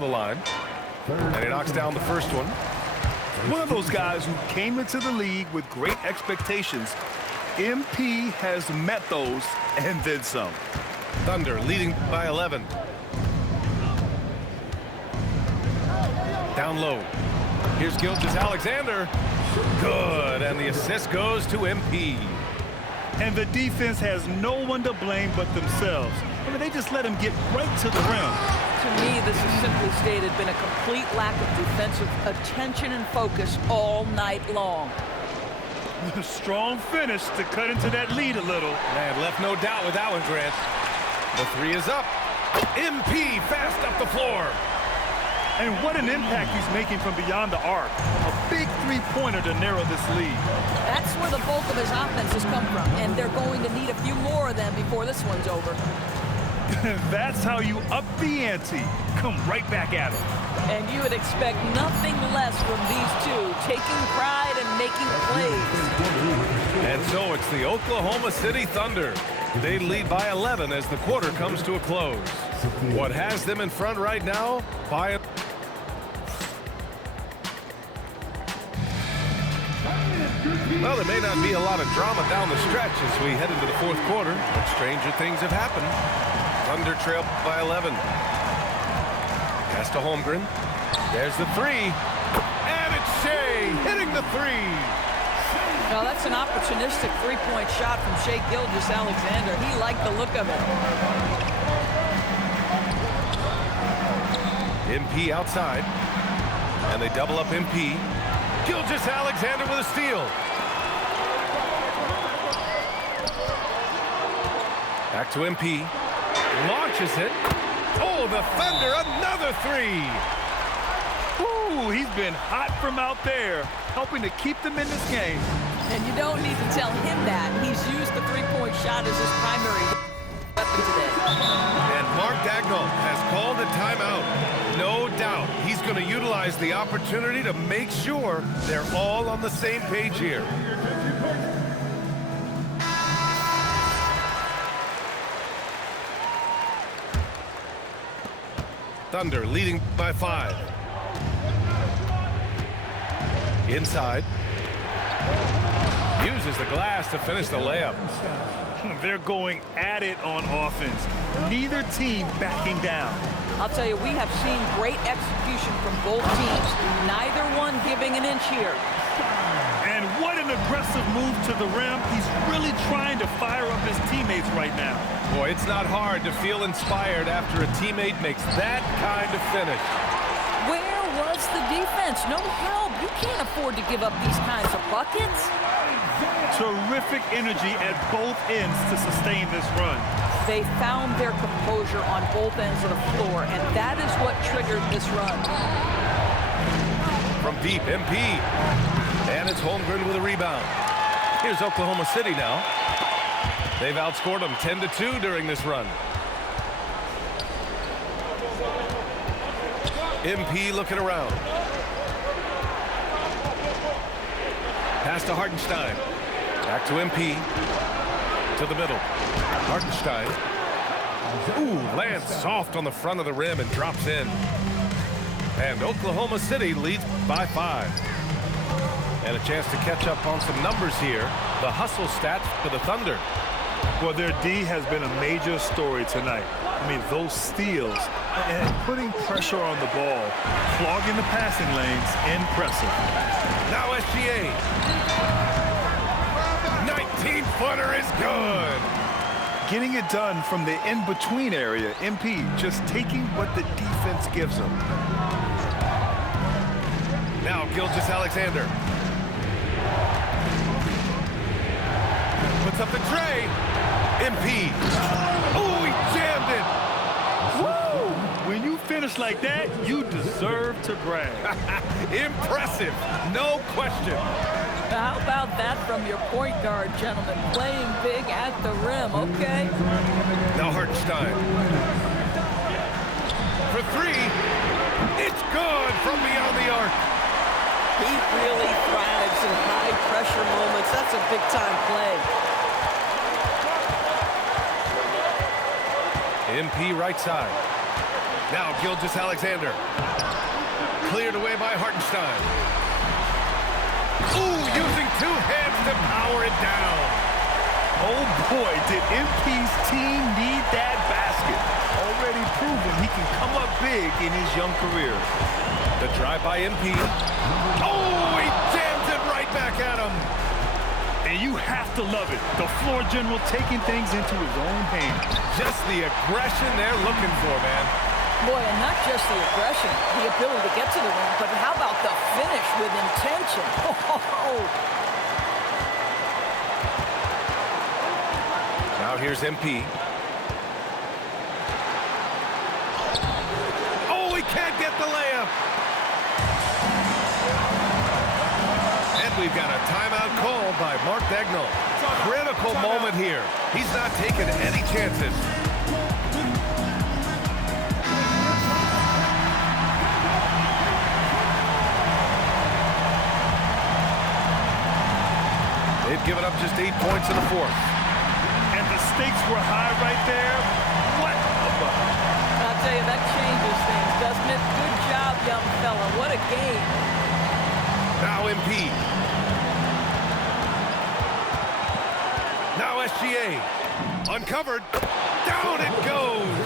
the line. And he knocks down the first one. One of those guys who came into the league with great expectations. MP has met those and then some. Thunder leading by 11. Down low. Here's Gilgeous-Alexander. Good, and the assist goes to MP. And the defense has no one to blame but themselves. I mean, they just let him get right to the rim. To me, this is simply stated been a complete lack of defensive attention and focus all night long. Strong finish to cut into that lead a little. Man, left no doubt with that one, Grant. The three is up. MP fast up the floor. And what an impact he's making from beyond the arc. A big three-pointer to narrow this lead. That's where the bulk of his offense has come from, and they're going to need a few more of them before this one's over. That's how you up the ante. Come right back at him. And you would expect nothing less from these two, taking pride and making plays. And so it's the Oklahoma City Thunder. They lead by 11 as the quarter comes to a close. What has them in front right now? By well, there may not be a lot of drama down the stretch as we head into the fourth quarter, but stranger things have happened. Thunder trail by 11. Pass to Holmgren. There's the three. And it's Shea hitting the three. Now that's an opportunistic three-point shot from Shea Gilgeous-Alexander. He liked the look of it. MP outside. And they double up MP. Gilgeous-Alexander with a steal. Back to MP. Launches it. Oh, the Thunder, another three. Ooh, he's been hot from out there, helping to keep them in this game. And you don't need to tell him that. He's used the three-point shot as his primary weapon today. And Mark Dagnall has called a timeout. No doubt he's going to utilize the opportunity to make sure they're all on the same page here. Thunder leading by 5. Inside. Uses the glass to finish the layup. They're going at it on offense. Neither team backing down. I'll tell you, we have seen great execution from both teams. Neither one giving an inch here. And what an aggressive move to the rim. He's really trying to fire up his teammates right now. Boy, it's not hard to feel inspired after a teammate makes that kind of finish. Where was the defense? No help. You can't afford to give up these kinds of buckets. Terrific energy at both ends to sustain this run. They found their composure on both ends of the floor, and that is what triggered this run. From deep, MP. And it's Holmgren with a rebound. Here's Oklahoma City now. They've outscored them 10-2 during this run. MP looking around. Pass to Hartenstein. Back to MP. To the middle. Hartenstein. Ooh, lands soft on the front of the rim and drops in. And Oklahoma City leads by 5. And a chance to catch up on some numbers here. The hustle stats for the Thunder. Well, their D has been a major story tonight. I mean, those steals and putting pressure on the ball, clogging the passing lanes, impressive. Now SGA. 19-footer is good. Getting it done from the in-between area, MP just taking what the defense gives them. Now Gilgeous-Alexander. Puts up the tray. MP. Oh, he jammed it. Woo! When you finish like that, you deserve to brag. Impressive, no question. How about that from your point guard, gentlemen? Playing big at the rim, okay? Now Hartenstein. For 3. It's good from beyond the arc. He really thrives in high-pressure moments. That's a big-time play. MP right side. Now Gilgeous Alexander. Cleared away by Hartenstein. Ooh, using two hands to power it down. Oh boy, did MP's team need that basket. Already proven he can come up big in his young career. The drive by MP. Oh, he jams it right back at him. And you have to love it. The floor general taking things into his own hands. Just the aggression they're looking for, man. Boy, and not just the aggression, the ability to get to the rim, but how about the finish with intention? Now here's MP. Oh, he can't get the layup. And we've got a timeout called by Mark Dagnall. Critical moment here. He's not taking any chances. They've given up just 8 points in the fourth. And the stakes were high right there. What a bucket. I'll tell you, that changes things, doesn't it? Good job, young fella. What a game. Now MP. Now SGA. Uncovered. Down it goes.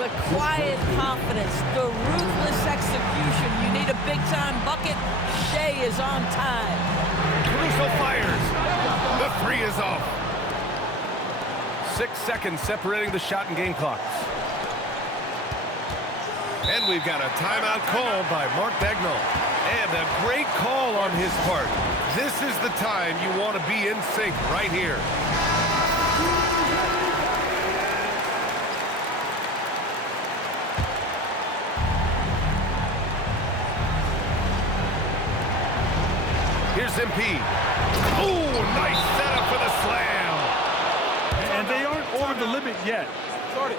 The quiet confidence, the ruthless execution. You need a big-time bucket. Shea is on time. Caruso fires. The three is off. 6 seconds separating the shot and game clocks. And we've got a timeout called by Mark Dagnall. And a great call on his part. This is the time you want to be in sync right here. Here's MP. Oh, nice setup for the slam. And they aren't over the limit yet.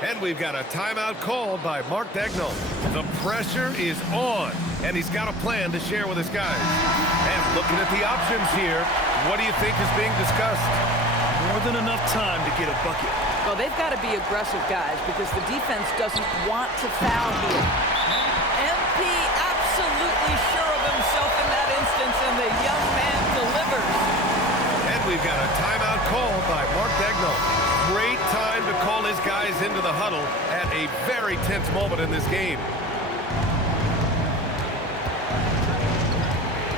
And we've got a timeout called by Mark Dagnall. The pressure is on, and he's got a plan to share with his guys. And looking at the options here, what do you think is being discussed? More than enough time to get a bucket. Well, they've got to be aggressive, guys, because the defense doesn't want to foul here. MP absolutely sure of himself in that instance, and the young man delivers. And we've got a timeout called by Mark Dagnall. Great time to call his guys into the huddle at a very tense moment in this game.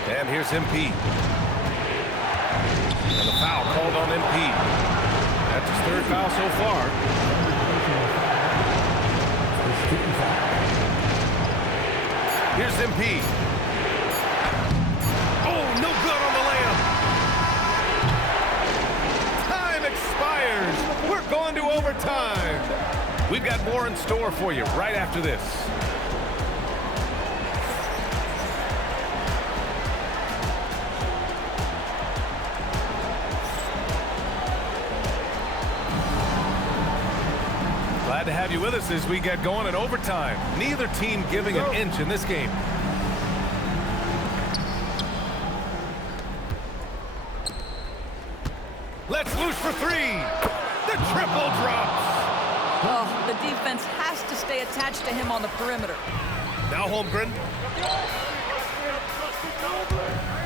And here's MP. And the foul called on MP. That's his third foul so far. Here's MP. Oh, no good on the layup. Time expires. We're going to overtime. We've got more in store for you right after this. Glad to have you with us as we get going in overtime. Neither team giving an inch in this game. Let's loose for three. The triple drops. Oh, the defense has to stay attached to him on the perimeter. Now Holmgren.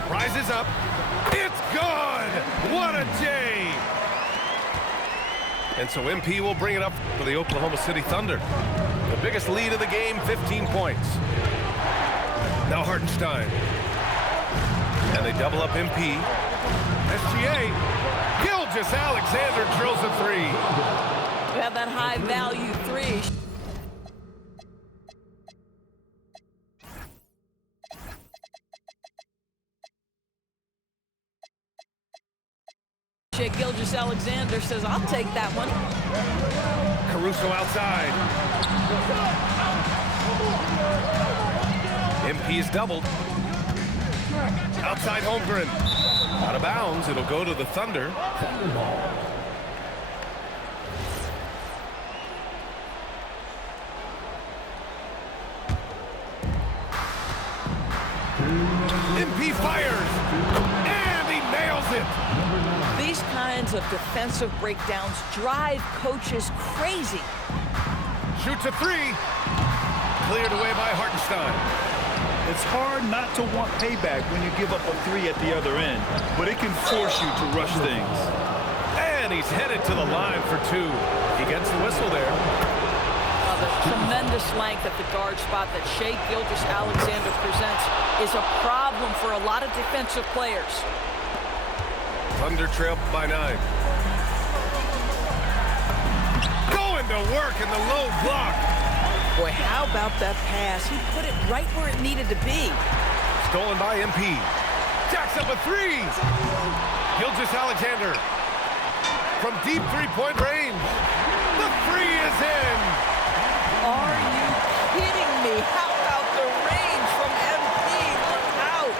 Rises up. It's good. What a J. And so MP will bring it up for the Oklahoma City Thunder. The biggest lead of the game, 15 points. Now Hartenstein. And they double up MP. SGA. Gilgeous Alexander drills a three. We have that high-value three. Gilgeous Alexander says, I'll take that one. Caruso outside. MP is doubled. Outside Holmgren. Out of bounds. It'll go to the Thunder. MP fires. And he nails it. These kinds of defensive breakdowns drive coaches crazy. Shoots a three. Cleared away by Hartenstein. It's hard not to want payback when you give up a three at the other end, but it can force you to rush things. And he's headed to the line for two. He gets the whistle there. The tremendous length at the guard spot that Shai Gilgeous-Alexander presents is a problem for a lot of defensive players. Thunder trail by 9. Going to work in the low block. Boy, how about that pass? He put it right where it needed to be. Stolen by MP. Jacks up a three. Gilgeous-Alexander from deep three-point range. The three is in. Are you kidding me? How about the range from MP? Look out.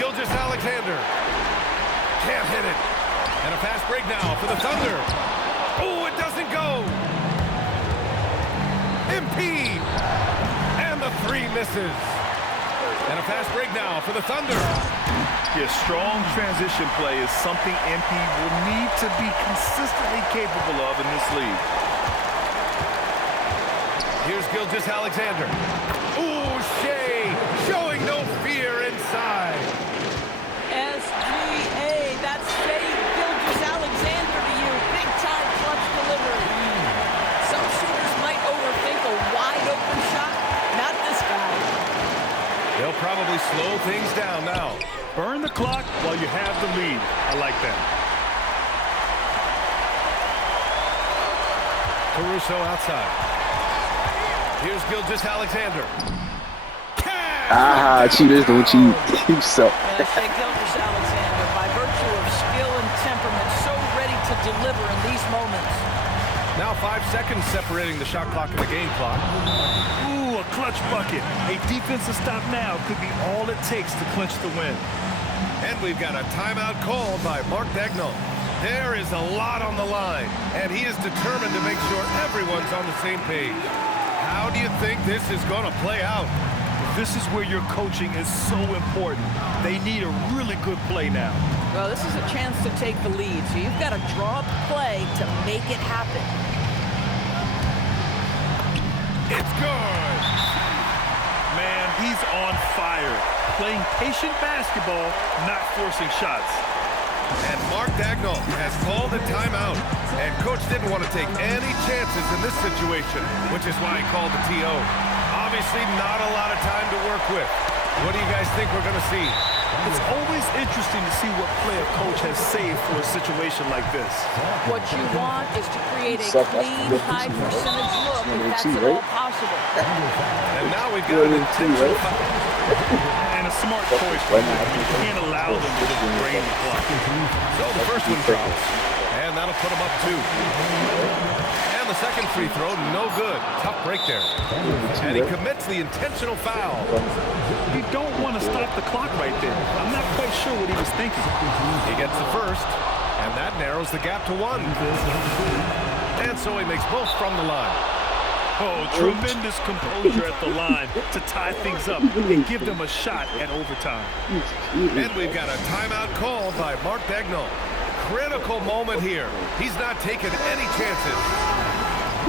Gilgeous-Alexander can't hit it. And a fast break now for the Thunder. Oh, it doesn't go. MP. And the three misses. And a fast break now for the Thunder. Yeah, strong transition play is something MP will need to be consistently capable of in this league. Here's Gilgeous-Alexander. Ooh, Shai showing no fear inside. SGA, that's Shai Gilgeous-Alexander to you. Big-time clutch delivery. Some shooters might overthink a wide-open shot. Not this guy. They'll probably slow things down now. Burn the clock while you have the lead. I like that. Caruso outside. Here's Gilgeous-Alexander. Cheaters don't cheat. You suck. Shai Gilgeous-Alexander, by virtue of skill and temperament, so ready to deliver in these moments. Now 5 seconds separating the shot clock and the game clock. Ooh, a clutch bucket. A defensive stop now could be all it takes to clinch the win. And we've got a timeout called by Mark Daigneault. There is a lot on the line, and he is determined to make sure everyone's on the same page. How do you think this is going to play out? This is where your coaching is so important. They need a really good play now. Well, this is a chance to take the lead, so you've got to draw up a play to make it happen. It's good. Man, he's on fire. Playing patient basketball, not forcing shots. And Mark Daigneault has called a timeout. And Coach didn't want to take any chances in this situation, which is why he called the TO. Obviously not a lot of time to work with. What do you guys think we're going to see? It's always interesting to see what play a coach has saved for a situation like this. What you want is to create a clean, high-percentage look, if that's at all possible. And now we've got an intentional foul. And a smart choice. You can't allow them to just drain the clock. So the first one drops. And that'll put him up 2. And the second free throw, no good. Tough break there. And he commits the intentional foul. You don't want to stop the clock right there. I'm not quite sure what he was thinking. He gets the first, and that narrows the gap to 1. And so he makes both from the line. Oh, tremendous composure at the line to tie things up and give them a shot at overtime. And we've got a timeout called by Mark Daigneault. Critical moment here. He's not taking any chances.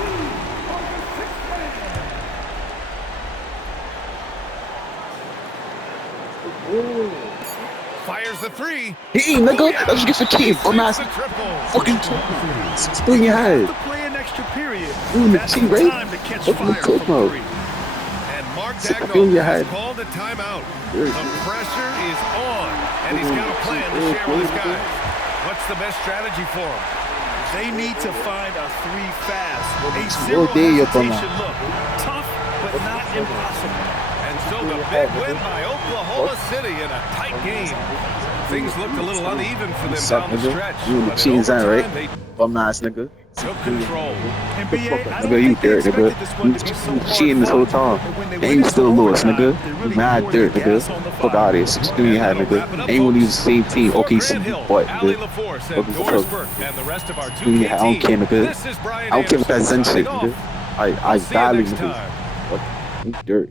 Fires the three. Hey, nigga, Oh, yeah. that's what you get for cheating. Bum ass The triple. fucking still in your head. To play an extra period, Ooh, the that's team, the right? time to catch What the fire fuck, from bro? three. And Mark Still in Daigneault your has head. called a timeout. There The it is. pressure is on, and he's got a plan to share with his guys. What's the best strategy for him? They need to find a three fast. A All zero day up on hesitation look. Tough, but not impossible. And so the big win by Oklahoma City in a tight game. Things looked a little uneven for them Suck, down the nigga. stretch. You in the but in cheating zone, overtime, right? they Bum ass nigga. took control. NBA, I don't Nigga, you think they dirt, nigga. expected this one to be so You hard cheating this whole fought, time. but when they And went you into still lost, overtime, nigga. they You really mad poured dirt, the gas nigga. on the Fuck fire. out of here. 16 you had, nigga. Ain't gonna use the same team. For OKC, Grant Hill, but Ali nigga. LaForce, Fuck and the Doris fuck. Burke, and the rest of our 2K Yeah, I don't care, team. nigga. This is Brian I don't care what that Anderson Zen shit, signing nigga. off. I We'll see you value next niggas. time. Fuck, you dirt.